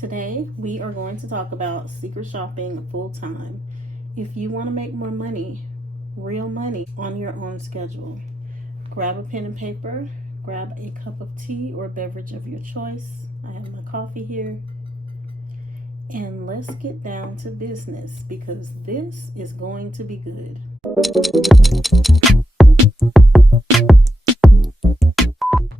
Today, we are going to talk about secret shopping full time. If you want to make more money, real money, on your own schedule, grab a pen and paper, grab a cup of tea or beverage of your choice. I have my coffee here. And let's get down to business because this is going to be good.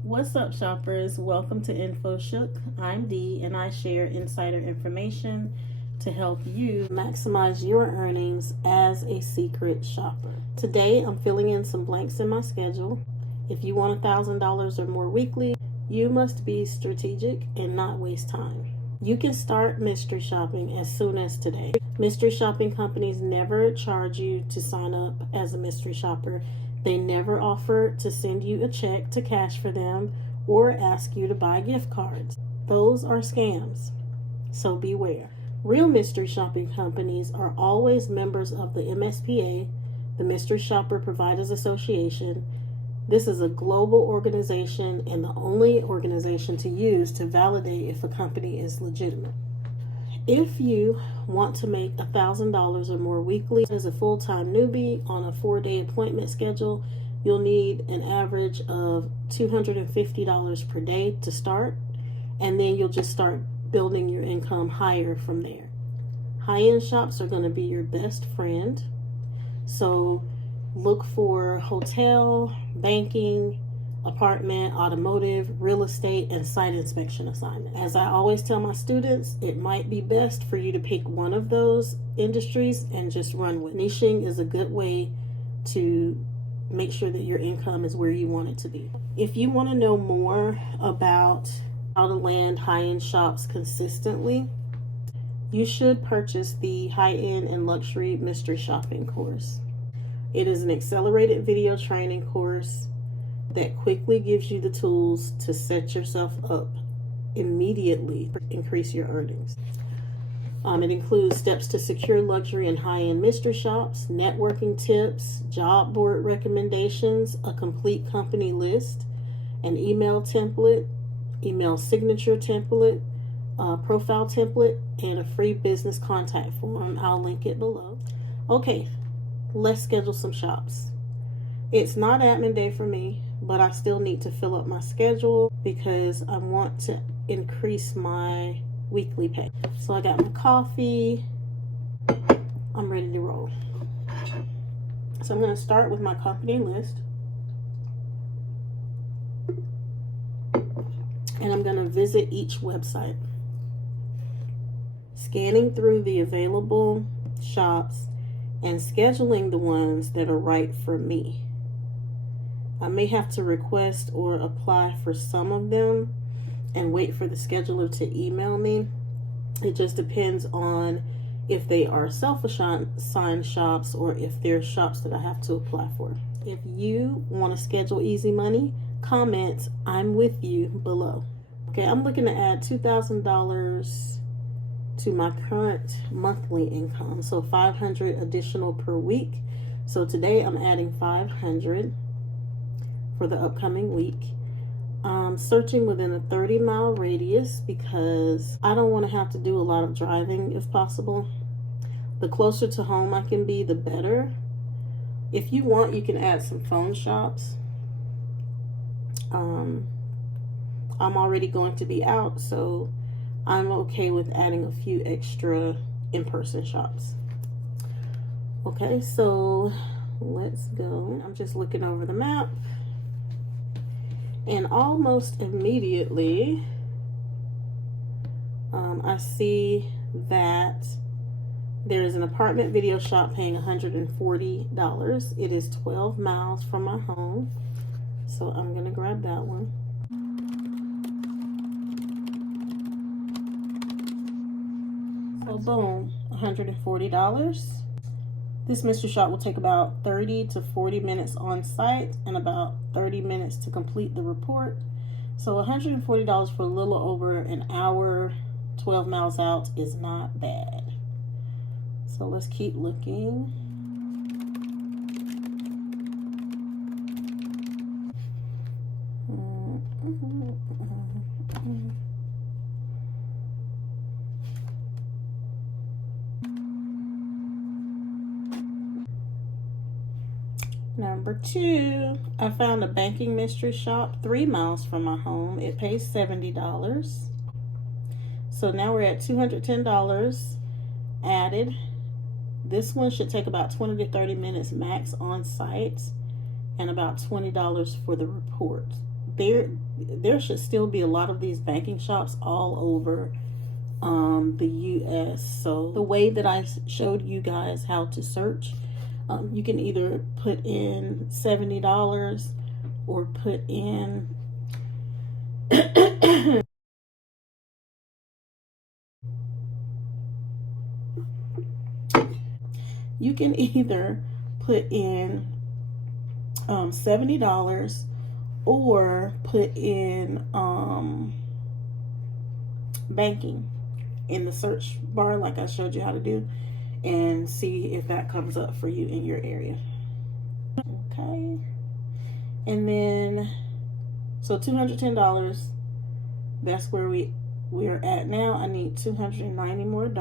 What's up, shoppers? Welcome to InfoShook. I'm Dee, and I share insider information to help you maximize your earnings as a secret shopper. Today, I'm filling in some blanks in my schedule. If you want $1,000 or more weekly, you must be strategic and not waste time. You can start mystery shopping as soon as today. Mystery shopping companies never charge you to sign up as a mystery shopper. They never offer to send you a check to cash for them or ask you to buy gift cards. Those are scams, so beware. Real mystery shopping companies are always members of the MSPA, the Mystery Shopper Providers Association. This is a global organization and the only organization to use to validate if a company is legitimate. If you want to make $1,000 or more weekly as a full-time newbie on a 4-day appointment schedule, you'll need an average of $250 per day to start, and then you'll just start building your income higher from there. High-end shops are going to be your best friend, so look for hotel, banking, apartment, automotive, real estate, and site inspection assignments. As I always tell my students, it might be best for you to pick one of those industries and just run with it. Niching is a good way to make sure that your income is where you want it to be. If you want to know more about how to land high-end shops consistently, you should purchase the high-end and luxury mystery shopping course. It is an accelerated video training course that quickly gives you the tools to set yourself up immediately to increase your earnings. It includes steps to secure luxury and high-end mystery shops, networking tips, job board recommendations, a complete company list, an email template, email signature template, profile template, and a free business contact form. I'll link it below. Okay, let's schedule some shops. It's not admin day for me, but I still need to fill up my schedule because I want to increase my weekly pay. So I got my coffee. I'm ready to roll. So I'm going to start with my company list. And I'm going to visit each website, scanning through the available shops and scheduling the ones that are right for me. I may have to request or apply for some of them and wait for the scheduler to email me. It just depends on if they are self-assigned shops or if they're shops that I have to apply for. If you want to schedule easy money, comment "I'm with you" below. Okay, I'm looking to add $2,000 to my current monthly income, so $500 additional per week. So today I'm adding $500 for the upcoming week. Searching within a 30-mile radius because I don't want to have to do a lot of driving if possible. The closer to home I can be, the better. If you want, you can add some phone shops. I'm already going to be out, so I'm okay with adding a few extra in-person shops. Okay, so let's go. I'm just looking over the map. And almost immediately, I see that there is an apartment video shop paying $140. It is 12 miles from my home. So I'm going to grab that one. So boom, $140. This mystery shop will take about 30 to 40 minutes on site and about 30 minutes to complete the report. So $140 for a little over an hour, 12 miles out is not bad. So let's keep looking. Number 2, I found a banking mystery shop 3 miles from my home. It pays $70. So now we're at $210 added. This one should take about 20 to 30 minutes max on site, and about $20 for the report. There should still be a lot of these banking shops all over the US. So the way that I showed you guys how to search, you can either put in $70 or put in you can either put in $70 or put in banking in the search bar like I showed you how to do, and see if that comes up for you in your area. Okay, and then so $210, that's where we're at now. I need $290 more.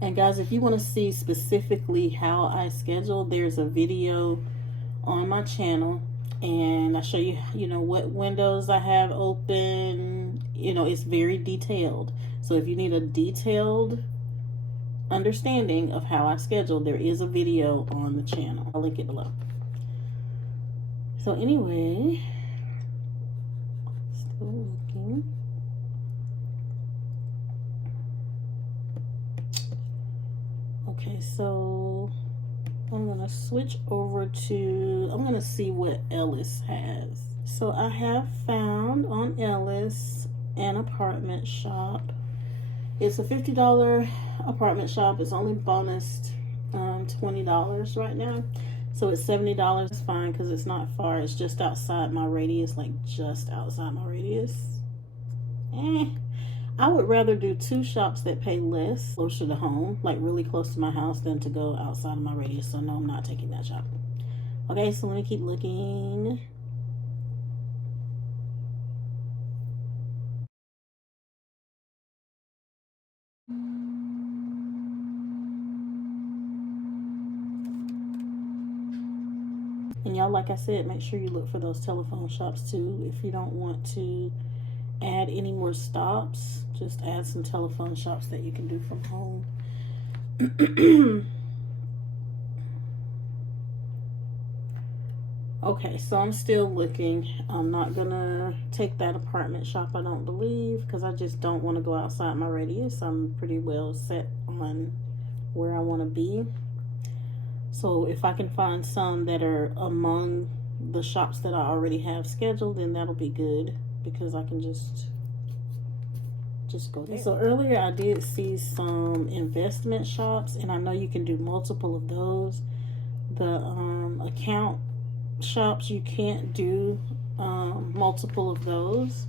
And guys, if you want to see specifically how I schedule, there's a video on my channel, and I show you, what windows I have open. It's very detailed. So if you need a detailed understanding of how I schedule, there is a video on the channel. I'll link it below. So anyway, still looking. Okay, so I'm gonna switch over to, I'm gonna see what Ellis has. So I have found on Ellis an apartment shop. It's a $50 apartment shop. It's only bonused $20 right now. So it's $70. It's fine because it's not far. It's just outside my radius, like just outside my radius. I would rather do 2 shops that pay less closer to home, like really close to my house, than to go outside of my radius. So no, I'm not taking that shop. Okay, so let me keep looking. And y'all, like I said, make sure you look for those telephone shops too. If you don't want to add any more stops, just add some telephone shops that you can do from home. Okay, so I'm still looking. I'm not gonna take that apartment shop, I don't believe, because I just don't want to go outside my radius. I'm pretty well set on where I want to be. So if I can find some that are among the shops that I already have scheduled, then that'll be good, because I can just go there. So earlier I did see some investment shops, and I know you can do multiple of those. The account shops, you can't do multiple of those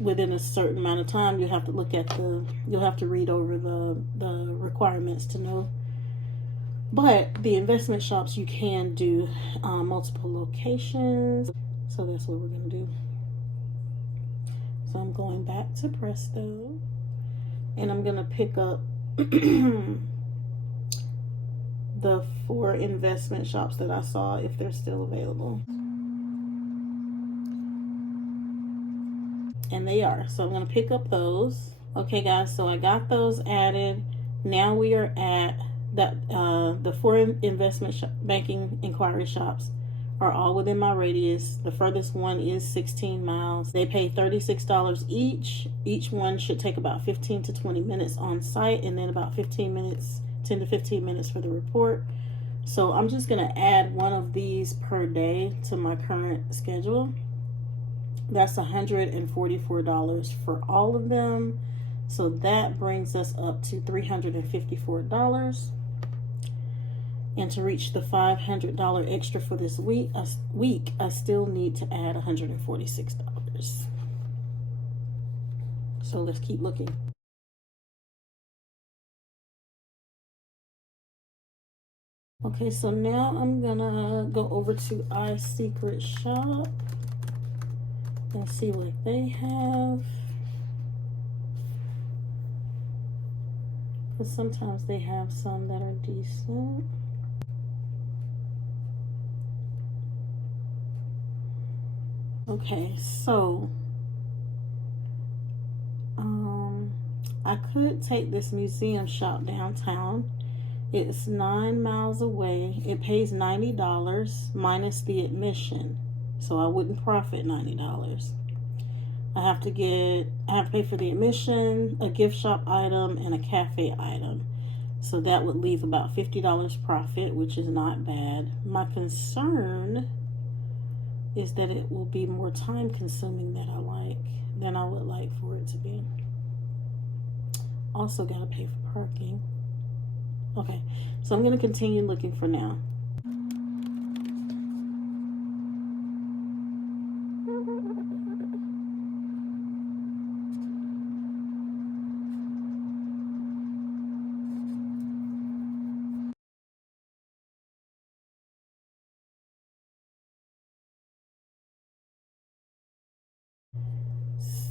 within a certain amount of time. You have to look at you'll have to read over the requirements to know. But the investment shops, you can do multiple locations. So that's what we're gonna do. So I'm going back to Presto, and I'm gonna pick up the 4 investment shops that I saw, if they're still available. And they are. So I'm gonna pick up those. Okay guys, so I got those added. Now we are at that the 4 investment banking inquiry shops are all within my radius. The furthest one is 16 miles. They pay $36 each. Each one should take about 15 to 20 minutes on site, and then about 10 to 15 minutes for the report. So I'm just gonna add one of these per day to my current schedule. That's $144 for all of them. So that brings us up to $354. And to reach the $500 extra for this week, I still need to add $146. So let's keep looking. Okay, so now I'm gonna go over to iSecret Shop and see what they have. Because sometimes they have some that are decent. Okay, so I could take this museum shop downtown. It's 9 miles away. It pays $90 minus the admission, so I wouldn't profit $90. I have to pay for the admission, a gift shop item, and a cafe item. So that would leave about $50 profit, which is not bad. My concern is that it will be more time consuming than I would like for it to be. Also gotta pay for parking. Okay, so I'm gonna continue looking for now.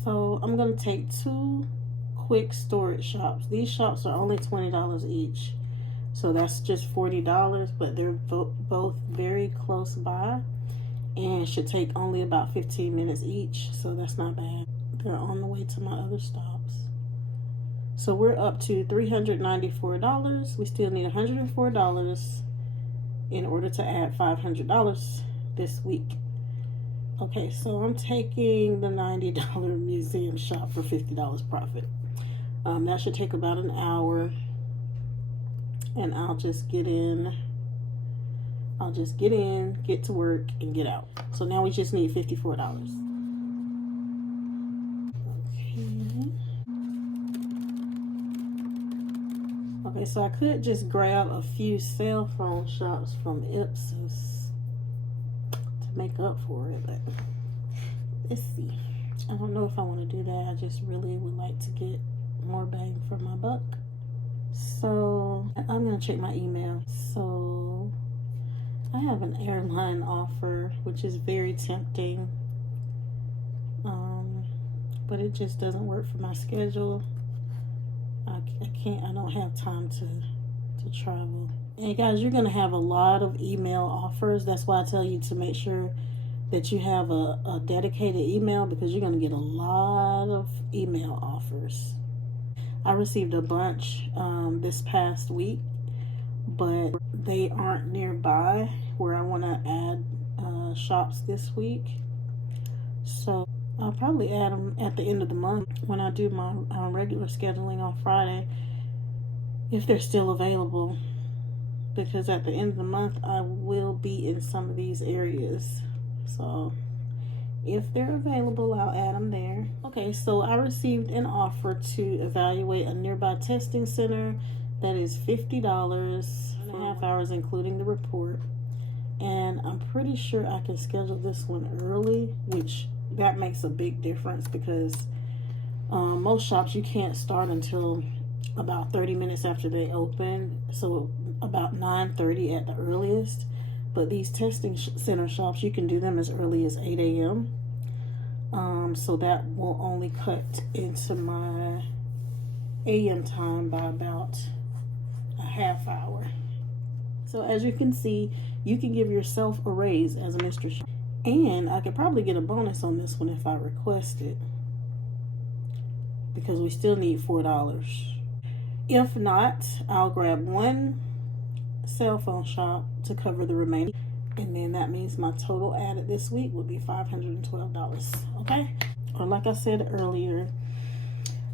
So I'm gonna take 2 quick storage shops. These shops are only $20 each, so that's just $40, but they're both very close by and should take only about 15 minutes each, so that's not bad. They're on the way to my other stops. So we're up to $394. We still need $104 in order to add $500 this week. Okay, so I'm taking the $90 museum shop for $50 profit. That should take about an hour, and I'll just get in, get to work, and get out. So now we just need $54. Okay, so I could just grab a few cell phone shops from IPSOS to make up for it, but let's see. I don't know if I want to do that. I just really would like to get more bang for my buck. So I'm gonna check my email. So I have an airline offer, which is very tempting, but it just doesn't work for my schedule. I don't have time to travel. And guys, you're gonna have a lot of email offers. That's why I tell you to make sure that you have a dedicated email, because you're gonna get a lot of email offers. I received a bunch this past week, but they aren't nearby where I want to add shops this week. So I'll probably add them at the end of the month when I do my regular scheduling on Friday, if they're still available, because at the end of the month I will be in some of these areas. So if they're available, I'll add them there. Okay, so I received an offer to evaluate a nearby testing center that is $50, 2.5 hours including the report. And I'm pretty sure I can schedule this one early, which that makes a big difference, because most shops you can't start until about 30 minutes after they open, so about 9:30 at the earliest. But these testing center shops, you can do them as early as 8 a.m. So that will only cut into my AM time by about a half hour. So as you can see, you can give yourself a raise as a mystery shop. And I could probably get a bonus on this one if I request it, because we still need $4. If not, I'll grab one cell phone shop to cover the remaining, and then that means my total added this week would be $512. Okay, or like I said earlier,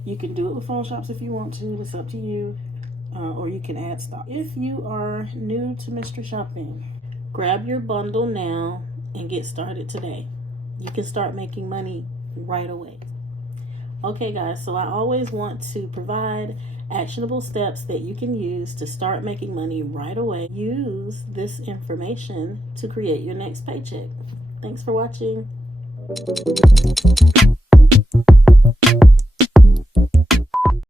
you can do it with phone shops if you want to. It's up to you, or you can add stock. If you are new to mystery shopping, grab your bundle now and get started today. You can start making money right away. Okay guys, so I always want to provide actionable steps that you can use to start making money right away. Use this information to create your next paycheck. Thanks for watching.